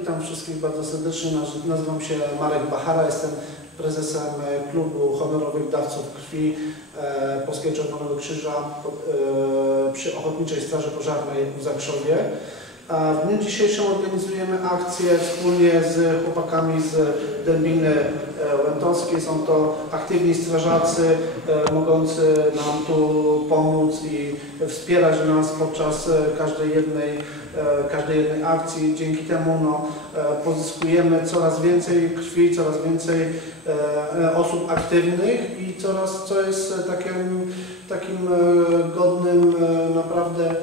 Witam wszystkich bardzo serdecznie. Naz- Nazywam się Marek Bachara, jestem prezesem e, klubu honorowych dawców krwi e, Polskiego Czerwonego Krzyża e, przy Ochotniczej Straży Pożarnej w Zakrzowie. W dniu dzisiejszym organizujemy akcję wspólnie z chłopakami z Dębiny e, Łętowskiej. Są to aktywni strażacy e, mogący nam tu pomóc i wspierać nas podczas e, każdej jednej, każdej jednej akcji. Dzięki temu no, pozyskujemy coraz więcej krwi, coraz więcej osób aktywnych i coraz, co jest takim, takim godnym naprawdę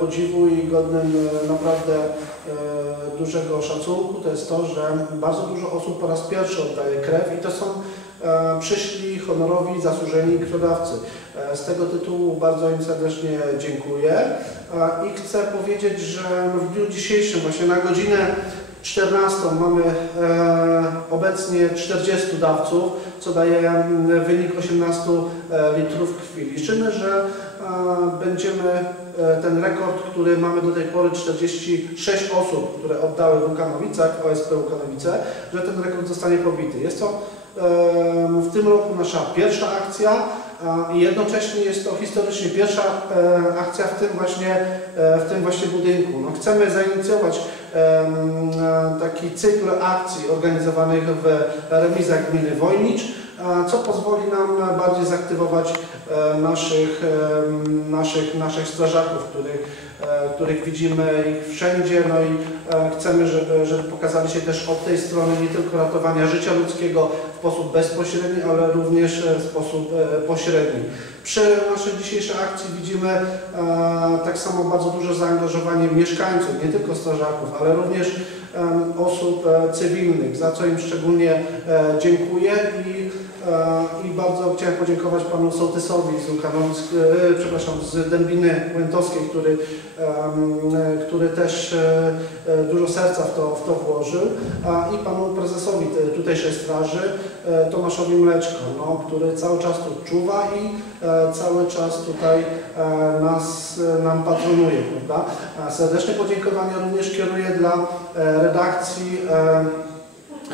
podziwu i godnym e, naprawdę e, dużego szacunku, to jest to, że bardzo dużo osób po raz pierwszy oddaje krew i to są e, przyszli honorowi, zasłużeni krwiodawcy. Z tego tytułu bardzo im serdecznie dziękuję i chcę powiedzieć, że w dniu dzisiejszym, właśnie na godzinę 14 mamy e, obecnie 40 dawców, co daje mm, wynik 18 e, litrów krwi. Liczymy, że e, będziemy ten rekord, który mamy do tej pory 46 osób, które oddały w Łukanowicach, OSP Łukanowice, że ten rekord zostanie pobity. Jest to w tym roku nasza pierwsza akcja i jednocześnie jest to historycznie pierwsza e, akcja w tym właśnie, e, w tym właśnie budynku. No, chcemy zainicjować e, taki cykl akcji organizowanych w remizach gminy Wojnicz, co pozwoli nam bardziej zaktywować naszych, naszych, naszych strażaków, których, których widzimy ich wszędzie, no i e, chcemy, żeby, żeby pokazali się też od tej strony nie tylko ratowania życia ludzkiego w sposób bezpośredni, ale również e, w sposób e, pośredni. Przy naszej dzisiejszej akcji widzimy e, tak samo bardzo duże zaangażowanie mieszkańców, nie tylko strażaków, ale również osób e, cywilnych, za co im szczególnie e, dziękuję i, e, i bardzo chciałem podziękować panu sołtysowi z Łukanowic, e, przepraszam, z Dębiny Łętowskiej, który, e, który też e, e, dużo serca w to, w to włożył, i panu prezesowi te- tutejszej straży, e, Tomaszowi Mleczko, no, który cały czas tu czuwa i e, cały czas tutaj e, nas, e, nam patronuje, prawda? Serdeczne podziękowania również kieruję dla e, redakcji e,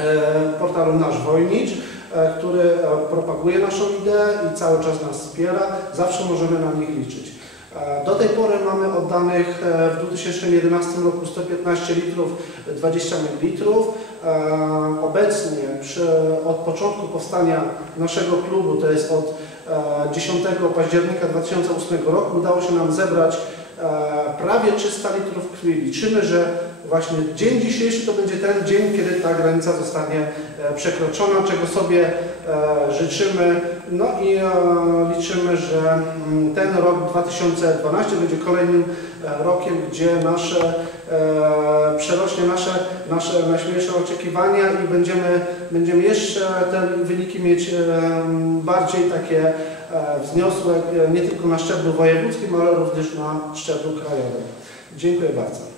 e, portalu Nasz Wojnicz, e, który e, propaguje naszą ideę i cały czas nas wspiera. Zawsze możemy na nich liczyć. E, Do tej pory mamy oddanych e, w 2011 roku 115 litrów 20 ml. E, Obecnie przy, od początku powstania naszego klubu, to jest od e, 10 października 2008 roku, udało się nam zebrać e, prawie 300 litrów krwi. Liczymy, że właśnie dzień dzisiejszy to będzie ten dzień, kiedy ta granica zostanie e, przekroczona, czego sobie e, życzymy. No i e, liczymy, że mm, ten rok 2012 będzie kolejnym e, rokiem, gdzie nasze e, przerośnie nasze, nasze najśmielsze oczekiwania i będziemy, będziemy jeszcze te wyniki mieć e, bardziej takie e, wzniosłe, e, nie tylko na szczeblu wojewódzkim, ale również na szczeblu krajowym. Dziękuję bardzo.